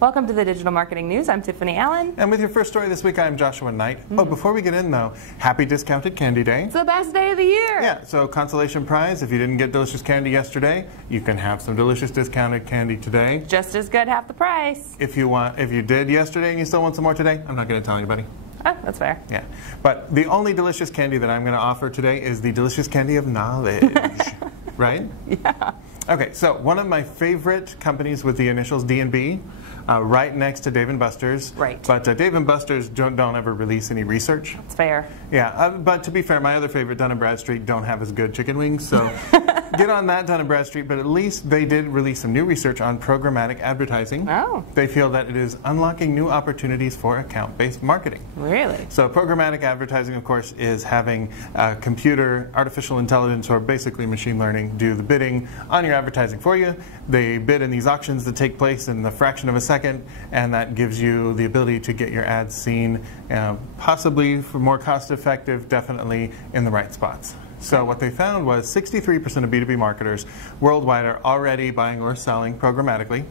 Welcome to the Digital Marketing News. I'm Tiffani Allen. And with your first story this week, I'm Joshua Nite. Oh, before we get in though, happy Discounted Candy Day. It's the best day of the year. Yeah, so consolation prize, if you didn't get delicious candy yesterday, you can have some delicious discounted candy today. Just as good, half the price. If you did yesterday and you still want some more today, I'm not going to tell anybody. Oh, that's fair. Yeah, but the only delicious candy that I'm going to offer today is the delicious candy of knowledge. Right? Yeah. Okay, so one of my favorite companies with the initials D&B, right next to Dave & Buster's. Right. But Dave & Buster's don't ever release any research. That's fair. Yeah, but to be fair, my other favorite, Dun Bradstreet, don't have as good chicken wings, so get on that, Dun Bradstreet. But at least they did release some new research on programmatic advertising. Oh. They feel that it is unlocking new opportunities for account-based marketing. Really? So programmatic advertising, of course, is having a computer, artificial intelligence, or basically machine learning do the bidding on your advertising for you. They bid in these auctions that take place in the fraction of a second, and that gives you the ability to get your ads seen, possibly for more cost-effective, definitely in the right spots. So what they found was 63% of B2B marketers worldwide are already buying or selling programmatically.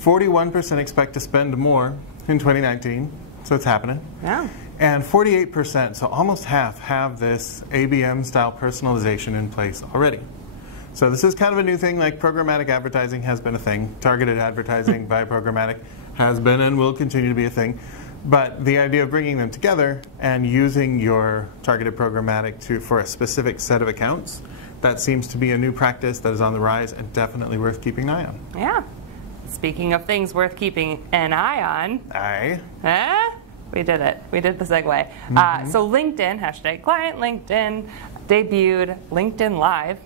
41% expect to spend more in 2019, so it's happening. Yeah. And 48%, so almost half, have this ABM-style personalization in place already. So this is kind of a new thing, like programmatic advertising has been a thing. Targeted advertising by programmatic has been and will continue to be a thing. But the idea of bringing them together and using your targeted programmatic for a specific set of accounts, that seems to be a new practice that is on the rise and definitely worth keeping an eye on. Yeah. Speaking of things worth keeping an eye on. We did it. We did the segue. So LinkedIn, hashtag client LinkedIn, debuted LinkedIn Live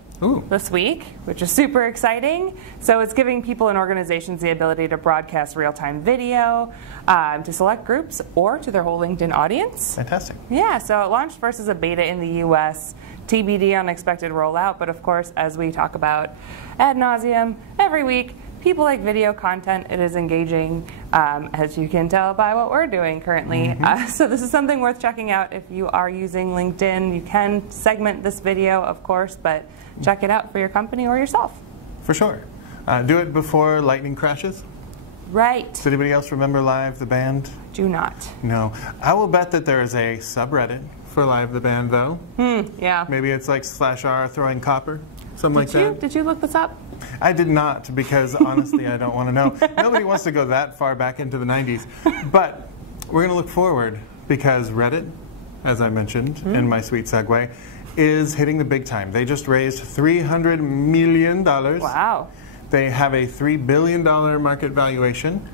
this week, which is super exciting. So it's giving people and organizations the ability to broadcast real-time video to select groups or to their whole LinkedIn audience. Fantastic. Yeah, so it launched first as a beta in the US, TBD on expected rollout, but of course, as we talk about ad nauseum every week, people like video content. It is engaging, as you can tell by what we're doing currently. So this is something worth checking out if you are using LinkedIn. You can segment this video, of course, but check it out for your company or yourself. For sure. Do it before lightning crashes. Right. Does anybody else remember Live the band? Do not. No. I will bet that there is a subreddit for Live the band, though. Yeah. Maybe it's like /r throwing copper, something like that. Did you look this up? I did not, because honestly, I don't want to know. Nobody wants to go that far back into the 90s. But we're going to look forward, because Reddit, as I mentioned in my sweet segue, is hitting the big time. They just raised $300 million. Wow. They have a $3 billion market valuation.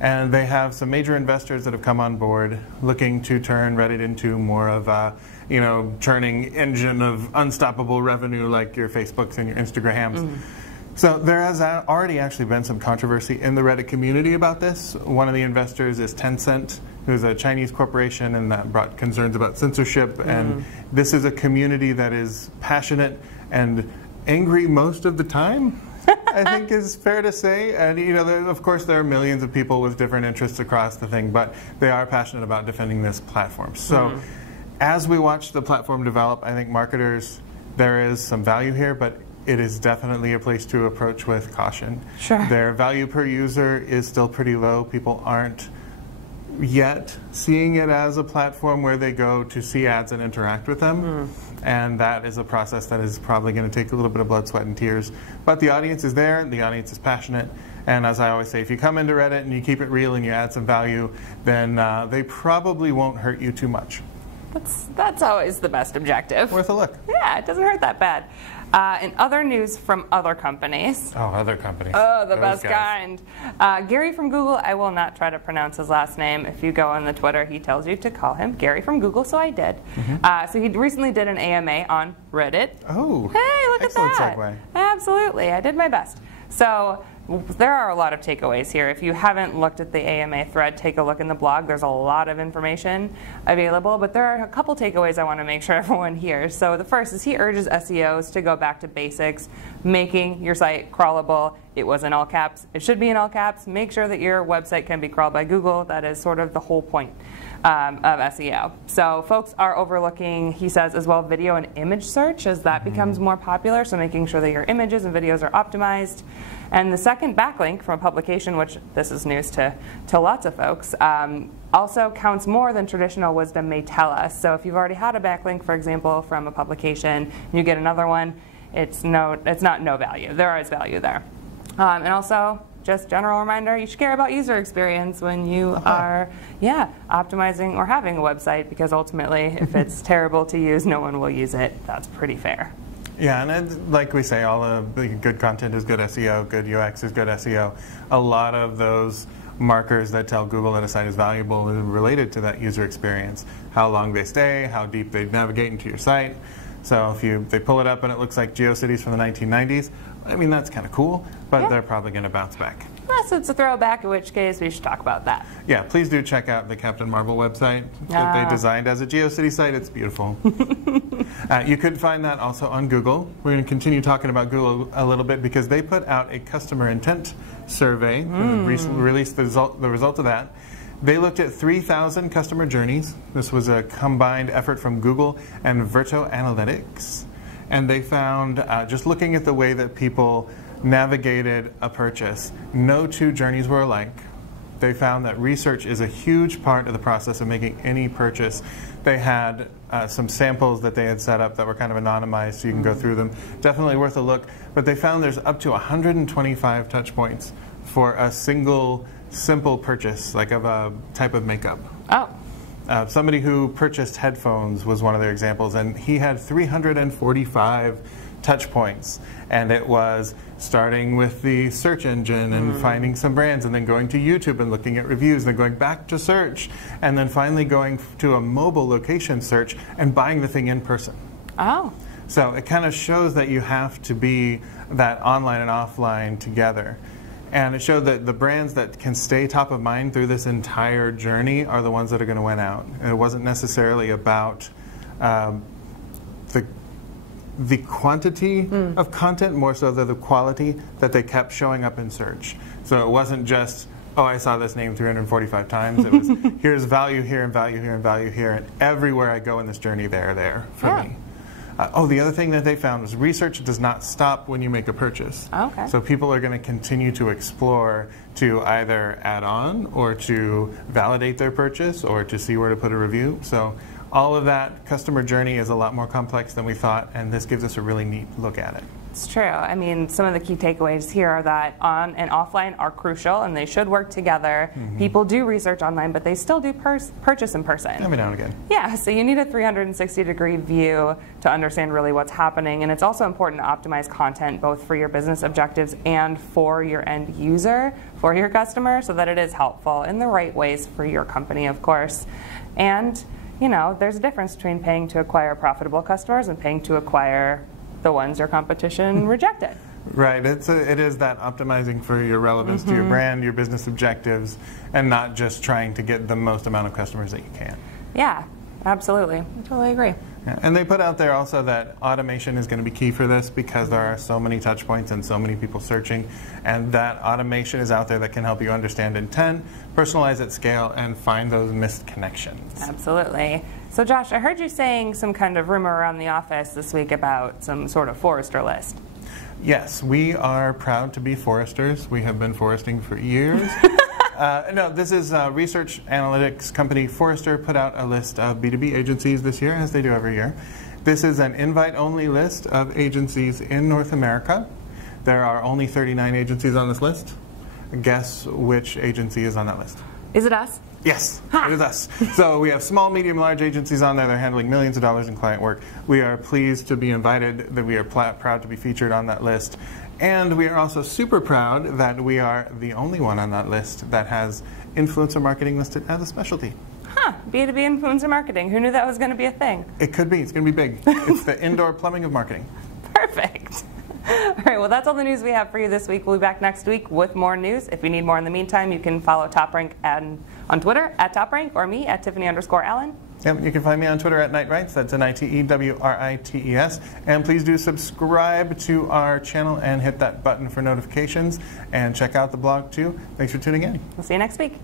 And they have some major investors that have come on board looking to turn Reddit into more of a, churning engine of unstoppable revenue like your Facebooks and your Instagrams. So there has already actually been some controversy in the Reddit community about this. One of the investors is Tencent, who's a Chinese corporation, and that brought concerns about censorship. And this is a community that is passionate and angry most of the time, I think is fair to say. And of course there are millions of people with different interests across the thing, but they are passionate about defending this platform. So as we watch the platform develop, I think marketers, there is some value here, but it is definitely a place to approach with caution. Sure. Their value per user is still pretty low. People aren't yet seeing it as a platform where they go to see ads and interact with them. And that is a process that is probably going to take a little bit of blood, sweat, and tears. But the audience is there, the audience is passionate, and as I always say, if you come into Reddit and you keep it real and you add some value, then they probably won't hurt you too much. That's always the best objective. Worth a look. Yeah, it doesn't hurt that bad. In other news from other companies. Oh, other companies. Oh, the Those best guys. kind. Gary from Google, I will not try to pronounce his last name. If you go on the Twitter, he tells you to call him Gary from Google, so I did. So he recently did an AMA on Reddit. Oh, hey, look at that. excellent segue. Absolutely, I did my best. So there are a lot of takeaways here. If you haven't looked at the AMA thread, take a look in the blog. There's a lot of information available, but there are a couple takeaways I want to make sure everyone hears. So the first is he urges SEOs to go back to basics, making your site crawlable. It was in all caps. It should be in all caps. Make sure that your website can be crawled by Google. That is sort of the whole point of SEO. So folks are overlooking, he says, as well, video and image search as that becomes more popular. So making sure that your images and videos are optimized. And the second second backlink from a publication, which this is news to lots of folks, also counts more than traditional wisdom may tell us. So if you've already had a backlink, for example, from a publication, and you get another one, it's not no value. There is value there. And also, just general reminder, you should care about user experience when you are optimizing or having a website, because ultimately, if it's terrible to use, no one will use it. That's pretty fair. Yeah, and like we say, all of the good content is good SEO, good UX is good SEO. A lot of those markers that tell Google that a site is valuable are related to that user experience. How long they stay, how deep they navigate into your site. So if they pull it up and it looks like GeoCities from the 1990s, I mean, that's kind of cool, but they're probably going to bounce back. Unless it's a throwback, in which case we should talk about that. Yeah, please do check out the Captain Marvel website that they designed as a GeoCities site. It's beautiful. You could find that also on Google. We're going to continue talking about Google a little bit because they put out a customer intent survey, released the result of that. They looked at 3,000 customer journeys. This was a combined effort from Google and Verto Analytics. And they found, just looking at the way that people navigated a purchase, no two journeys were alike. They found that research is a huge part of the process of making any purchase. They had some samples that they had set up that were kind of anonymized, so you can go through them. Definitely worth a look. But they found there's up to 125 touch points for a single simple purchase, like of a type of makeup. Oh. Somebody who purchased headphones was one of their examples, and he had 345 touch points. And it was starting with the search engine and finding some brands, and then going to YouTube and looking at reviews, and then going back to search, and then finally going to a mobile location search and buying the thing in person. Oh. So it kind of shows that you have to be that online and offline together. And it showed that the brands that can stay top of mind through this entire journey are the ones that are going to win out. And it wasn't necessarily about the quantity of content, more so than the quality that they kept showing up in search. So it wasn't just, oh, I saw this name 345 times. It was, here's value here and value here and value here. And everywhere I go in this journey, they're there for me. The other thing that they found was research does not stop when you make a purchase. Okay. So people are going to continue to explore to either add on or to validate their purchase or to see where to put a review. So all of that customer journey is a lot more complex than we thought, and this gives us a really neat look at it. It's true. I mean, some of the key takeaways here are that on and offline are crucial, and they should work together. People do research online, but they still do purchase in person. Every now and again. Yeah, so you need a 360-degree view to understand really what's happening, and it's also important to optimize content both for your business objectives and for your end user, for your customer, so that it is helpful in the right ways for your company, of course. And, you know, there's a difference between paying to acquire profitable customers and paying to acquire the ones your competition rejected. Right. It is that optimizing for your relevance to your brand, your business objectives, and not just trying to get the most amount of customers that you can. Yeah, absolutely. I totally agree. Yeah. And they put out there also that automation is going to be key for this because there are so many touch points and so many people searching, and that automation is out there that can help you understand intent, personalize at scale, and find those missed connections. Absolutely. So Josh, I heard you saying some kind of rumor around the office this week about some sort of Forrester List. Yes, we are proud to be Forresters. We have been Forresting for years. No, this is research analytics company Forrester put out a list of B2B agencies this year, as they do every year. This is an invite-only list of agencies in North America. There are only 39 agencies on this list. Guess which agency is on that list? Is it us? Yes, it is us. So we have small, medium, large agencies on there. They're handling millions of dollars in client work. We are pleased to be invited, that we are proud to be featured on that list. And we are also super proud that we are the only one on that list that has influencer marketing listed as a specialty. Huh, B2B influencer marketing. Who knew that was going to be a thing? It could be. It's going to be big. It's the indoor plumbing of marketing. Perfect. All right, well, that's all the news we have for you this week. We'll be back next week with more news. If you need more in the meantime, you can follow TopRank on Twitter at TopRank or me at Tiffani_Allen. Yep, you can find me on Twitter at NiteWrites. That's NITEWRITES. And please do subscribe to our channel and hit that button for notifications. And check out the blog, too. Thanks for tuning in. We'll see you next week.